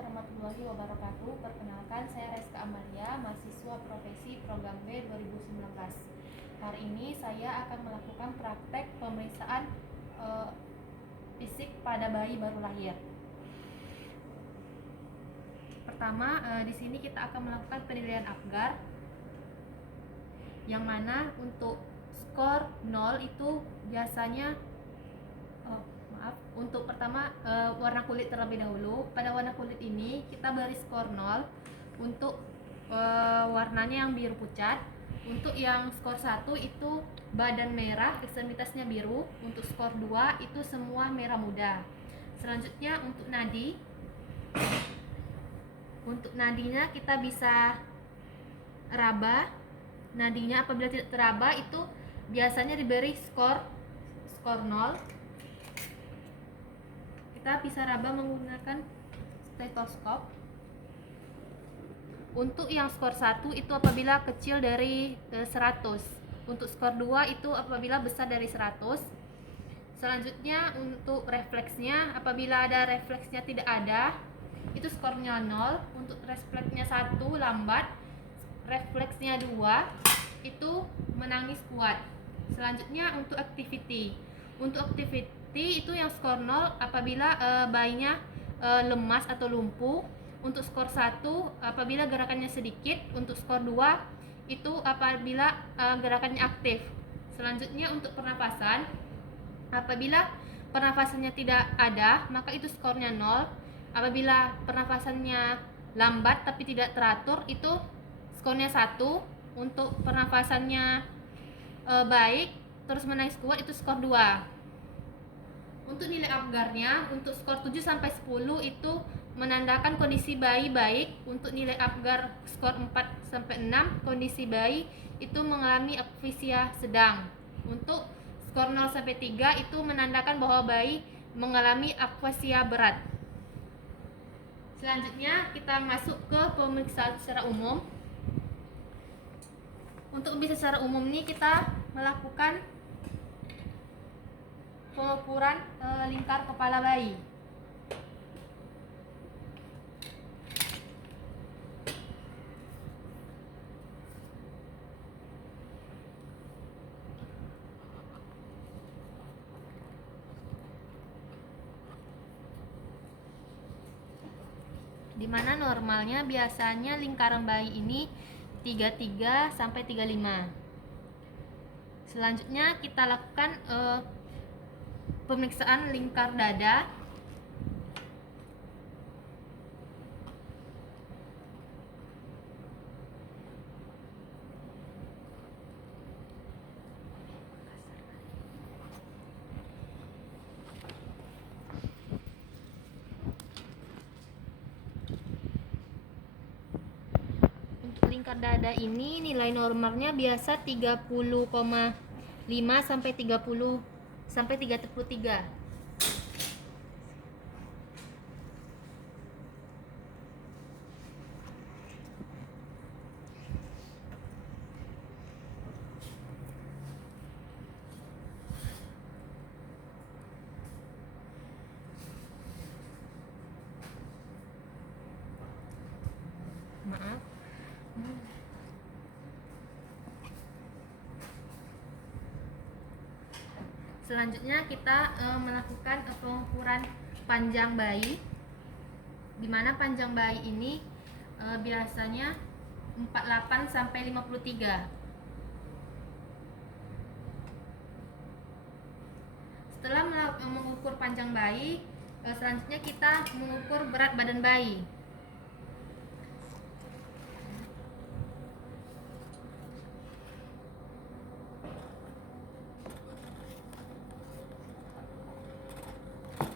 warahmatullahi wabarakatuh. Perkenalkan, saya Reska Amalia, mahasiswa profesi program B 2019. Hari ini saya akan melakukan praktek pemeriksaan fisik pada bayi baru lahir. Pertama, di sini kita akan melakukan penilaian Apgar, yang mana untuk skor 0 itu biasanya untuk pertama warna kulit terlebih dahulu. Pada warna kulit ini kita beri skor 0 untuk warnanya yang biru pucat. Untuk yang skor 1 itu badan merah, ekstremitasnya biru. Untuk skor 2 itu semua merah muda. Selanjutnya untuk nadi. Untuk nadinya kita bisa raba. Nadinya apabila tidak teraba itu biasanya diberi skor 0. Kita bisa raba menggunakan stetoskop. Untuk yang skor 1 itu apabila kecil dari 100. Untuk skor 2 itu apabila besar dari 100. Selanjutnya untuk refleksnya, apabila ada refleksnya tidak ada, itu skornya 0. Untuk refleksnya 1 lambat, refleksnya 2 itu menangis kuat. Selanjutnya untuk activity. Untuk activity itu yang skor 0 apabila bayinya lemas atau lumpuh. Untuk skor 1 apabila gerakannya sedikit. Untuk skor 2 itu apabila gerakannya aktif. Selanjutnya untuk pernapasan, apabila pernapasannya tidak ada maka itu skornya 0. Apabila pernapasannya lambat tapi tidak teratur itu skornya 1. Untuk pernapasannya baik terus menangis kuat itu skor 2. Untuk nilai Apgarnya, untuk skor 7 sampai 10 itu menandakan kondisi bayi baik. Untuk nilai Apgar skor 4 sampai 6, kondisi bayi itu mengalami akfisia sedang. Untuk skor 0 sampai 3 itu menandakan bahwa bayi mengalami akfisia berat. Selanjutnya kita masuk ke pemeriksaan secara umum. Untuk bisa secara umum ini kita melakukan pengukuran lingkar kepala bayi. Dimana normalnya biasanya lingkaran bayi ini 33 sampai 35. Selanjutnya kita lakukan pemeriksaan lingkar dada. Untuk lingkar dada ini nilai normalnya biasa 30,5 sampai 33. Maaf. Selanjutnya kita melakukan pengukuran panjang bayi. Dimana panjang bayi ini biasanya 48 sampai 53. Setelah mengukur panjang bayi, selanjutnya kita mengukur berat badan bayi.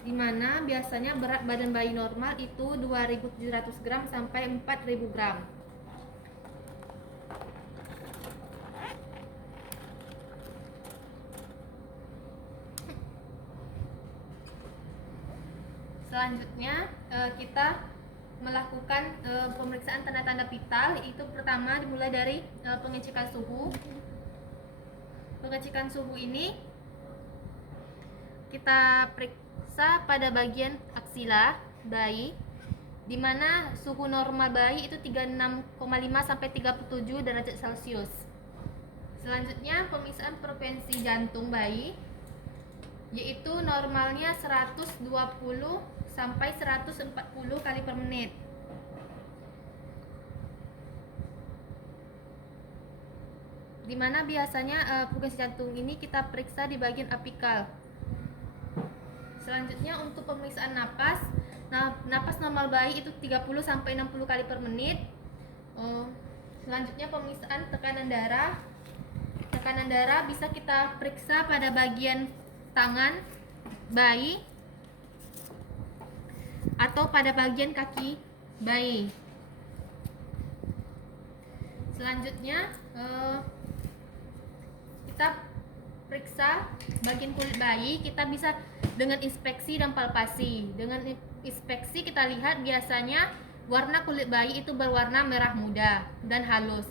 Dimana biasanya berat badan bayi normal itu 2.700 gram sampai 4.000 gram. Selanjutnya kita melakukan pemeriksaan tanda-tanda vital. Itu pertama dimulai dari pengecekan suhu. Pengecekan suhu ini kita periksa pada bagian aksila bayi. di mana suhu normal bayi itu 36,5 sampai 37 derajat Celcius. Selanjutnya pemeriksaan frekuensi jantung bayi, yaitu normalnya 120 sampai 140 kali per menit. Dimana biasanya frekuensi jantung ini kita periksa di bagian apikal. Selanjutnya untuk pemeriksaan napas, napas normal bayi itu 30 sampai 60 kali per menit. Selanjutnya pemeriksaan tekanan darah. Tekanan darah bisa kita periksa pada bagian tangan bayi atau pada bagian kaki bayi. Selanjutnya kita periksa bagian kulit bayi, kita bisa dengan inspeksi dan palpasi. Dengan inspeksi kita lihat biasanya warna kulit bayi itu berwarna merah muda dan halus.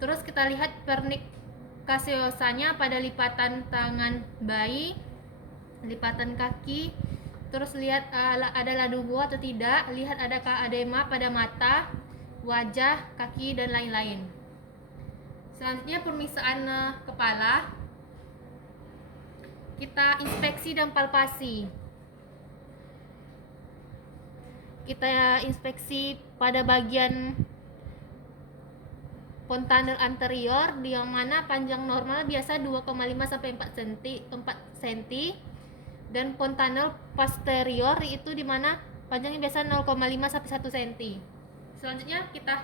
Terus kita lihat pernik kaseosanya pada lipatan tangan bayi, lipatan kaki. Terus lihat ada ladugo atau tidak, lihat adakah edema pada mata, wajah, kaki, dan lain-lain. Selanjutnya pemeriksaan kepala, kita inspeksi dan palpasi. Kita inspeksi pada bagian fontanel anterior, di mana panjang normal biasa 2,5 sampai 4 cm, dan fontanel posterior itu di mana panjangnya biasa 0,5 sampai 1 cm. Selanjutnya kita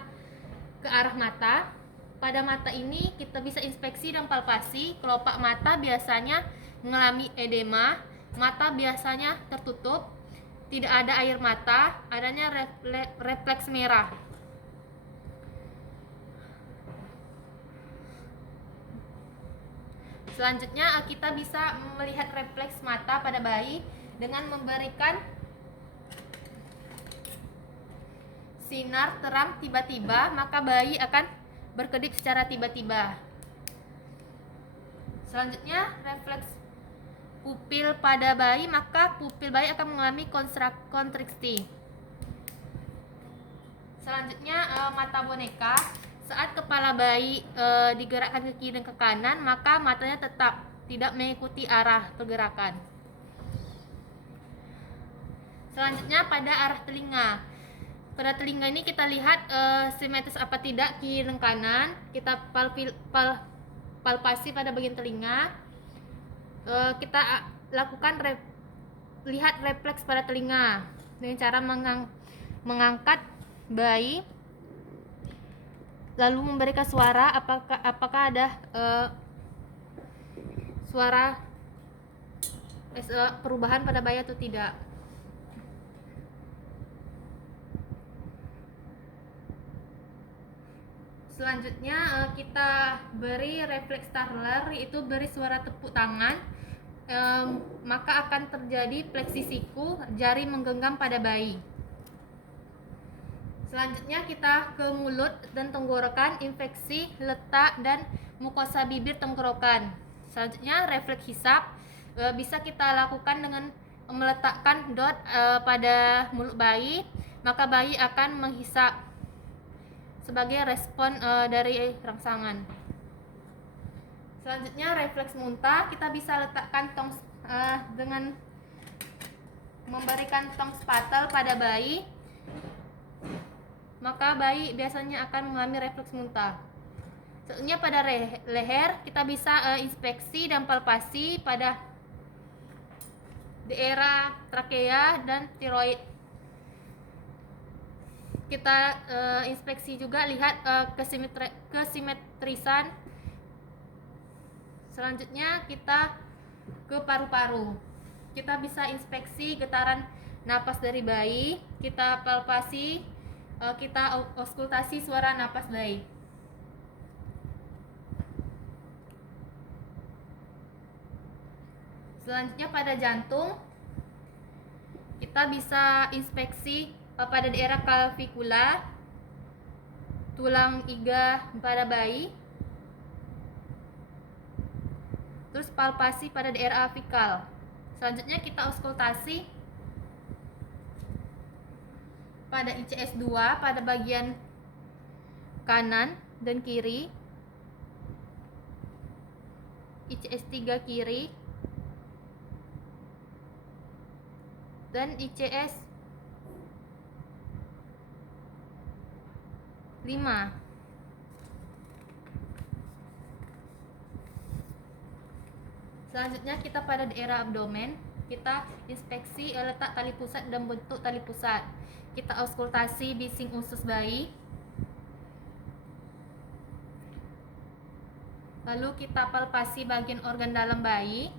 ke arah mata. Pada mata ini kita bisa inspeksi dan palpasi. Kelopak mata biasanya mengalami edema, mata biasanya tertutup, tidak ada air mata, adanya refleks merah. Selanjutnya kita bisa melihat refleks mata pada bayi dengan memberikan sinar terang tiba-tiba, maka bayi akan berkedip secara tiba-tiba. Selanjutnya refleks pupil pada bayi, maka pupil bayi akan mengalami kontriksi. Selanjutnya mata boneka, saat kepala bayi digerakkan ke kiri dan ke kanan, maka matanya tetap tidak mengikuti arah pergerakan. Selanjutnya pada arah telinga. Pada telinga ini kita lihat simetris apa tidak kiri dan kanan. Kita palpasi pada bagian telinga. Kita lakukan lihat refleks pada telinga dengan cara mengangkat bayi, lalu memberikan suara apakah ada suara perubahan pada bayi atau tidak. Selanjutnya kita beri refleks Starler, yaitu beri suara tepuk tangan, maka akan terjadi fleksi siku, jari menggenggam pada bayi. Selanjutnya kita ke mulut dan tenggorokan, infeksi, letak, dan mukosa bibir tenggorokan. Selanjutnya refleks hisap, bisa kita lakukan dengan meletakkan dot pada mulut bayi, maka bayi akan menghisap sebagai respon dari rangsangan. Selanjutnya refleks muntah, kita bisa letakkan tong dengan memberikan tong spatel pada bayi, maka bayi biasanya akan mengalami refleks muntah. Selanjutnya pada leher, kita bisa inspeksi dan palpasi pada daerah trakea dan tiroid. Kita inspeksi juga, lihat kesimetrisan. Selanjutnya kita ke paru-paru. Kita bisa inspeksi getaran napas dari bayi, kita palpasi, kita auskultasi suara napas bayi. Selanjutnya pada jantung, kita bisa inspeksi pada daerah clavikula, tulang iga pada bayi, terus palpasi pada daerah afikal. Selanjutnya kita auskultasi pada ICS 2 pada bagian kanan dan kiri, ICS 3 kiri, dan ICS 5. Selanjutnya kita pada daerah abdomen, kita inspeksi letak tali pusat dan bentuk tali pusat. Kita auskultasi bising usus bayi. Lalu kita palpasi bagian organ dalam bayi.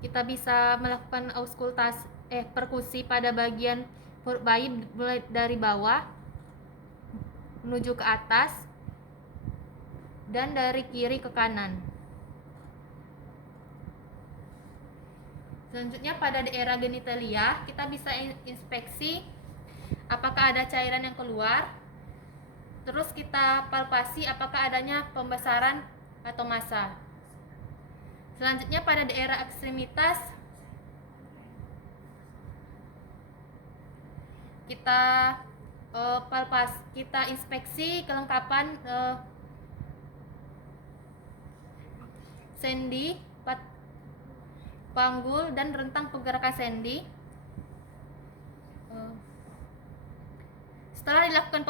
Kita bisa melakukan perkusi pada bagian perut bayi mulai dari bawah menuju ke atas dan dari kiri ke kanan. Selanjutnya pada daerah genitalia, kita bisa inspeksi apakah ada cairan yang keluar. Terus kita palpasi apakah adanya pembesaran atau massa. Selanjutnya pada daerah ekstremitas, kita kita inspeksi kelengkapan sendi, panggul, dan rentang pergerakan sendi. Setelah dilakukan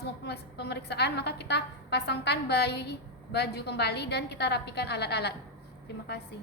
semua pemeriksaan, maka kita pasangkan baju kembali dan kita rapikan alat-alat. Terima kasih.